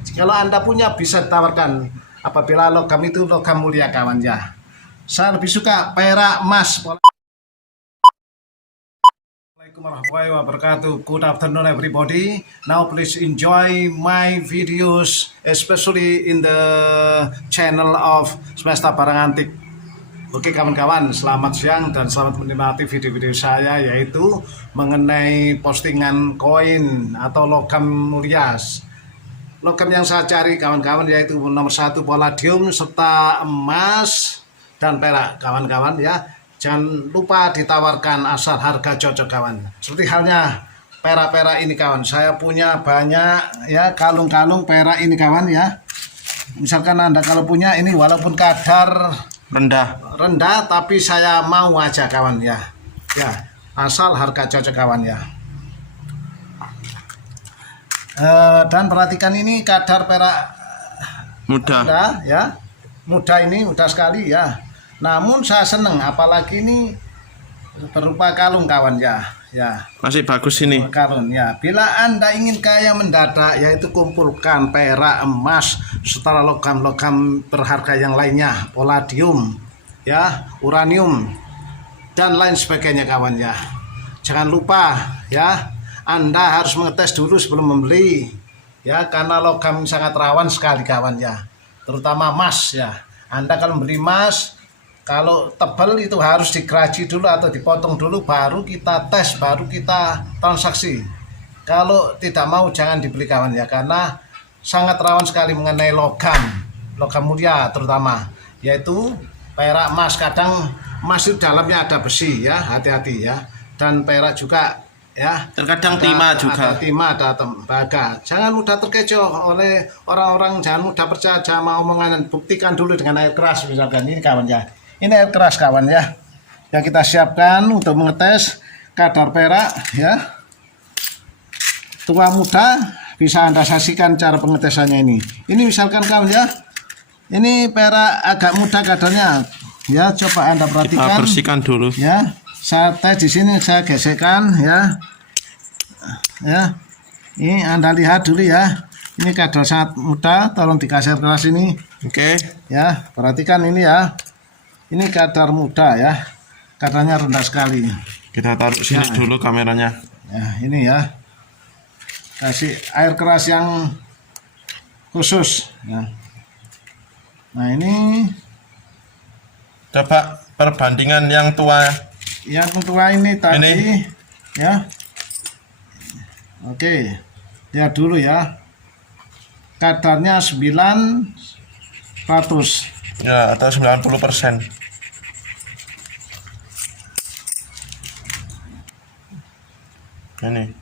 Kalau Anda punya bisa ditawarkan, apabila logam itu logam mulia kawan ya. Saya lebih suka perak emas. Assalamualaikum warahmatullahi wabarakatuh. Good afternoon everybody. Now please enjoy my videos, especially in the channel of Semesta Barang Antik. Oke kawan-kawan, selamat siang dan selamat menikmati video-video saya, yaitu mengenai postingan koin atau logam mulia. Logam yang saya cari kawan-kawan yaitu nomor 1 palladium serta emas dan perak kawan-kawan ya. Jangan lupa ditawarkan asal harga cocok kawan. Seperti halnya perak-perak ini kawan, saya punya banyak ya kalung-kalung perak ini kawan ya. Misalkan Anda kalau punya ini walaupun kadar rendah tapi saya mau aja kawan ya. Ya, asal harga cocok kawan ya. Dan perhatikan ini kadar perak mudah ya. Mudah, ini mudah sekali ya. Namun saya seneng apalagi ini berupa kalung kawan ya. Ya. Masih bagus ini. Kalung ya. Bila Anda ingin kaya mendadak, yaitu kumpulkan perak, emas, serta logam-logam berharga yang lainnya, palladium, ya, uranium dan lain sebagainya kawan ya. Jangan lupa ya, Anda harus mengetes dulu sebelum membeli ya, karena logam sangat rawan sekali kawan ya. Terutama emas ya. Anda kalau membeli emas, kalau tebal itu harus digeraji dulu atau dipotong dulu, baru kita tes, baru kita transaksi. Kalau tidak mau jangan dibeli kawan ya, karena sangat rawan sekali mengenai logam mulia terutama, yaitu perak, emas. Kadang emas itu dalamnya ada besi ya, hati-hati ya. Dan perak juga ya. Terkadang timah juga. Ada timah, ada tembaga. Jangan mudah terkecoh oleh orang-orang, jangan mudah percaya sama omongan. Buktikan dulu dengan air keras misalkan ini kawan ya. Ini air keras kawan ya, yang kita siapkan untuk mengetes kadar perak ya. Tua muda bisa Anda saksikan cara pengetesannya ini. Ini misalkan kawan ya, ini perak agak muda kadarnya ya. Coba Anda perhatikan. Kita bersihkan dulu ya. Saya tes di sini, saya gesekkan ya. Ya, ini Anda lihat dulu ya. Ini kadar sangat muda, tolong dikasih air keras ini. Oke. Ya, perhatikan ini ya. Ini kadar muda ya, kadarnya rendah sekali. Kita taruh sini ya, dulu kameranya. Ya, ini ya. Kasih air keras yang khusus. Ya. Nah ini. Coba perbandingan yang tua. Yang tua ini tadi. Ini. Ya. Oke. Lihat dulu ya. Kadarnya 900. Ya, atau 90%. Ini.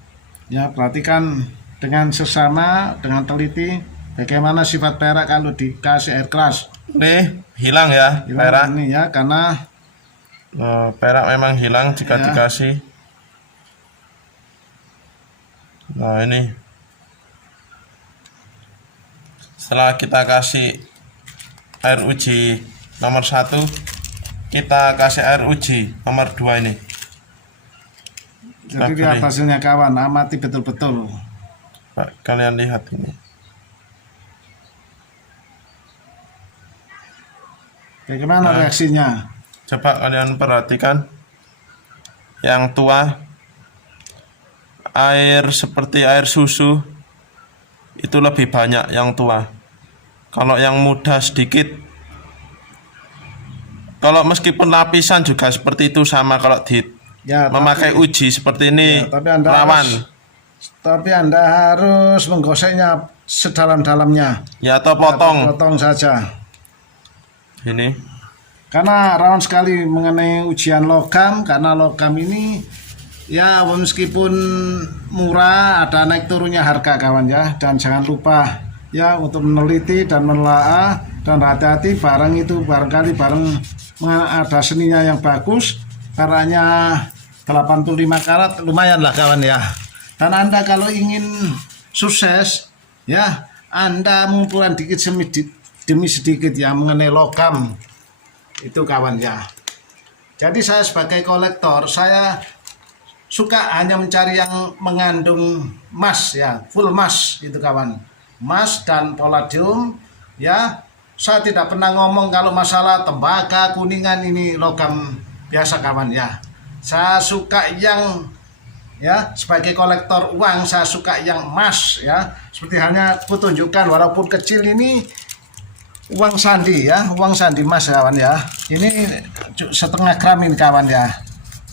Ya, perhatikan dengan sesama, dengan teliti bagaimana sifat perak kalau dikasih air keras. Ini hilang ya, hilang perak. Ini ya, karena perak memang hilang jika ya, dikasih. Nah, ini. Setelah kita kasih air uji nomor 1, kita kasih air uji nomor 2 ini. Jadi lihat hasilnya kawan, amati betul-betul. Pak, kalian lihat ini. Bagaimana reaksinya? Coba kalian perhatikan. Yang tua, air seperti air susu itu lebih banyak yang tua. Kalau yang muda sedikit. Kalau meskipun lapisan juga seperti itu sama kalau memakai uji seperti ini ya, rawan. Tapi Anda harus menggoseknya sedalam-dalamnya. Ya, atau potong. Potong saja. Ini. Karena rawan sekali mengenai ujian logam, karena logam ini ya meskipun murah ada naik turunnya harga kawan ya. Dan jangan lupa ya untuk meneliti dan menelaah dan hati-hati barang itu barangkali barang ada seninya yang bagus, karatnya 85 karat lumayan lah kawan ya. Dan Anda kalau ingin sukses ya, Anda mengumpulkan demi sedikit ya mengenai logam itu kawan ya. Jadi saya sebagai kolektor, saya suka hanya mencari yang mengandung emas ya, full emas itu kawan. emas dan palladium ya. Saya tidak pernah ngomong kalau masalah tembaga, kuningan ini logam biasa kawan ya. Saya suka yang ya, sebagai kolektor uang saya suka yang emas ya. Seperti halnya aku tunjukkan walaupun kecil ini uang sandi ya, uang sandi emas kawan ya. Ini setengah gram ini kawan ya.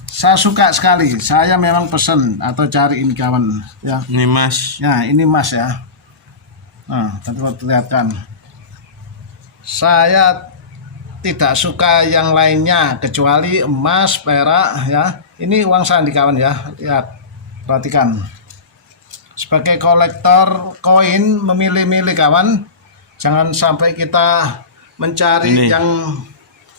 Saya suka sekali. Saya memang pesen atau cari ini kawan ya. Ini Mas. Ya, ini emas ya. Nah, teman-teman lihatkan. Saya tidak suka yang lainnya kecuali emas, perak ya. Ini uang sandi kawan ya. Lihat, perhatikan. Sebagai kolektor koin memilih-milih kawan. Jangan sampai kita mencari yang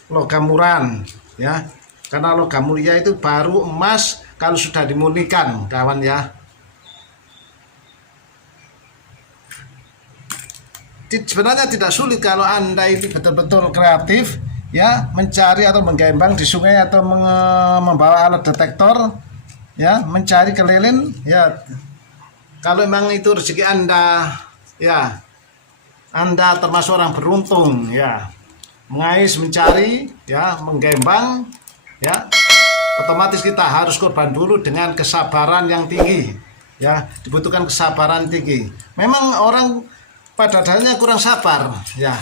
logam murahan ya. Karena logam mulia itu baru emas kalau sudah dimurnikan kawan ya. Sebenarnya tidak sulit kalau Anda ini betul-betul kreatif ya, mencari atau menggembang di sungai atau membawa alat detektor ya, mencari keliling ya. Kalau memang itu rezeki Anda ya, Anda termasuk orang beruntung ya, mengais mencari ya, menggembang ya, otomatis kita harus korban dulu dengan kesabaran yang tinggi ya, dibutuhkan kesabaran tinggi. Memang orang pada dasarnya kurang sabar ya,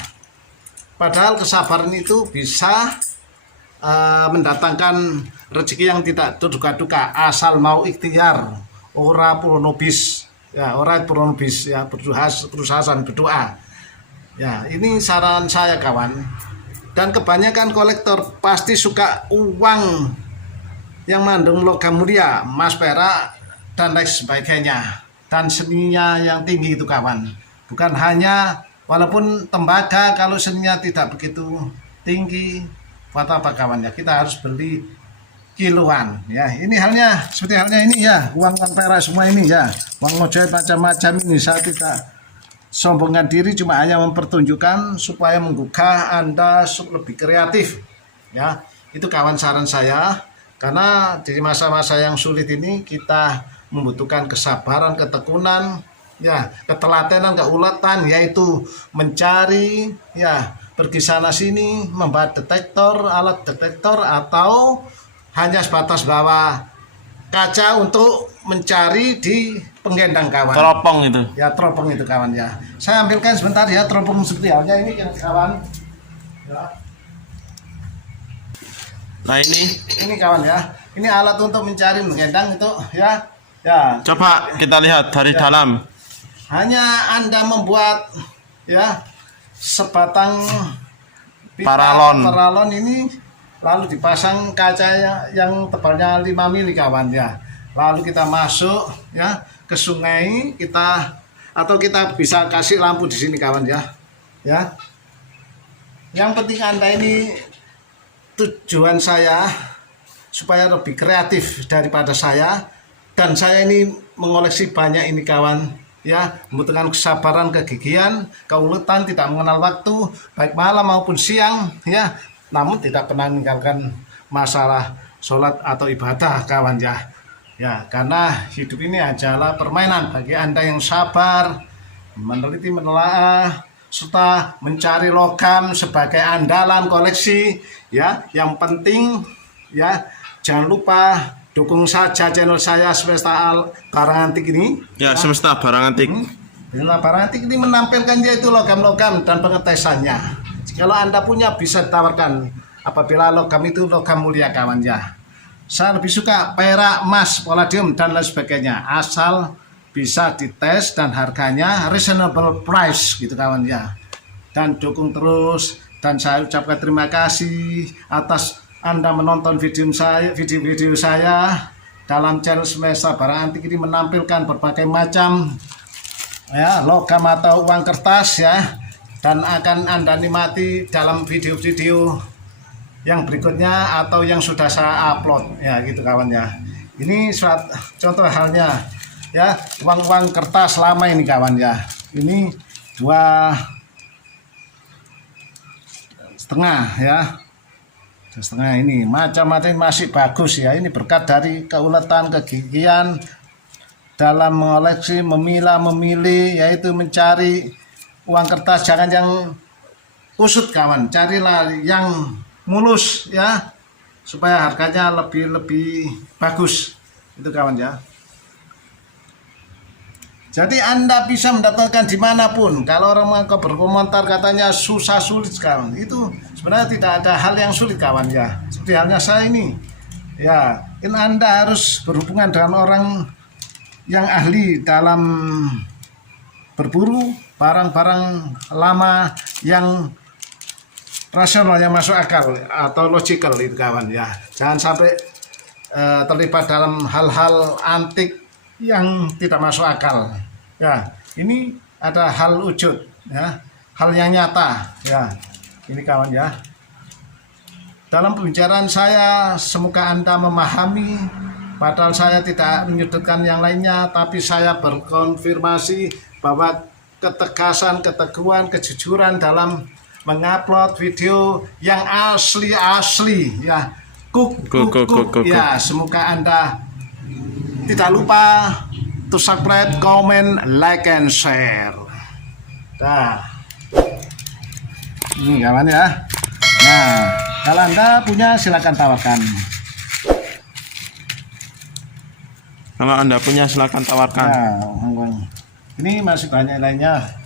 padahal kesabaran itu bisa mendatangkan rezeki yang tidak terduga-duga asal mau ikhtiar, ora pronobis ya, ora pronobis ya, berusaha berdoa ya. Ini saran saya kawan. Dan kebanyakan kolektor pasti suka uang yang mengandung logam mulia, emas, perak dan lain sebagainya, dan seninya yang tinggi itu kawan. Bukan hanya, walaupun tembaga kalau seninya tidak begitu tinggi, buat apa kawan ya, kita harus beli kiloan ya. Ini halnya seperti halnya ini ya, uang perak semua ini ya, uang mojahit macam-macam ini. Saya tidak sombongkan diri, cuma hanya mempertunjukkan supaya menggugah Anda lebih kreatif ya. Itu kawan saran saya, karena di masa-masa yang sulit ini kita membutuhkan kesabaran, ketekunan ya, ketelatenan, keuletan, yaitu mencari ya, pergi sana sini membawa detektor, alat detektor, atau hanya sebatas bawa kaca untuk mencari di penggendang kawan. Teropong itu. Ya, teropong itu kawan ya. Saya ambilkan sebentar ya teropong seperti halnya ini kawan. Ya. Nah ini kawan ya. Ini alat untuk mencari menggendang itu ya. Ya. coba kita lihat dari dalam. Hanya Anda membuat ya sebatang paralon ini, lalu dipasang kaca yang tebalnya 5 mili kawan ya. Lalu kita masuk ya ke sungai, atau kita bisa kasih lampu di sini kawan ya. Ya. Yang penting Anda ini, tujuan saya supaya lebih kreatif daripada saya, dan saya ini mengoleksi banyak ini kawan ya, membutuhkan kesabaran, kegigihan, keuletan, tidak mengenal waktu baik malam maupun siang ya, namun tidak pernah meninggalkan masalah sholat atau ibadah kawan ya. Ya, karena hidup ini adalah permainan bagi Anda yang sabar, meneliti, menelaah, serta mencari logam sebagai andalan koleksi ya. Yang penting ya, jangan lupa dukung saja channel saya Semesta Barang Antik ini. Ya, Semesta Barang Antik. Semesta Barang Antik ini menampilkan yaitu logam-logam dan pengetesannya. Kalau Anda punya bisa ditawarkan apabila logam itu logam mulia kawan ya. Saya lebih suka perak, emas, palladium dan lain sebagainya, asal bisa dites dan harganya reasonable price gitu kawan ya. Dan dukung terus, dan saya ucapkan terima kasih atas Anda menonton video saya dalam channel Semesta Barang Antik ini, menampilkan berbagai macam ya logam atau uang kertas ya, dan akan Anda nikmati dalam video-video yang berikutnya atau yang sudah saya upload ya gitu kawan ya. Ini suatu contoh halnya ya, uang-uang kertas lama ini kawan ya. Ini 2,5 ya, 2,5 ini macam-macam masih bagus ya. Ini berkat dari keuletan, kegigihan dalam mengoleksi, memilah, memilih, yaitu mencari uang kertas. Jangan yang kusut kawan, carilah yang mulus ya, supaya harganya lebih bagus itu kawan ya. Jadi Anda bisa mendapatkan dimanapun. Kalau orang mau berkomentar katanya susah sulit kawan, itu sebenarnya tidak ada hal yang sulit kawan ya. Seperti halnya saya ini ya, ini Anda harus berhubungan dengan orang yang ahli dalam berburu barang-barang lama yang rasional, yang masuk akal atau logical itu kawan ya. Jangan sampai terlibat dalam hal-hal antik yang tidak masuk akal ya. Ini ada hal wujud ya, hal yang nyata ya, ini kawan ya. Dalam pembicaraan saya semoga Anda memahami, padahal saya tidak menyudutkan yang lainnya, tapi saya berkonfirmasi bahwa ketegasan, keteguhan, kejujuran dalam mengupload video yang asli ya, kuk ya. Semoga Anda tidak lupa to subscribe, comment, like, and share. Nah, ini kawan ya. Nah, kalau Anda punya silakan tawarkan. Kalau Anda punya silakan tawarkan. Nah, ini masih banyak lainnya.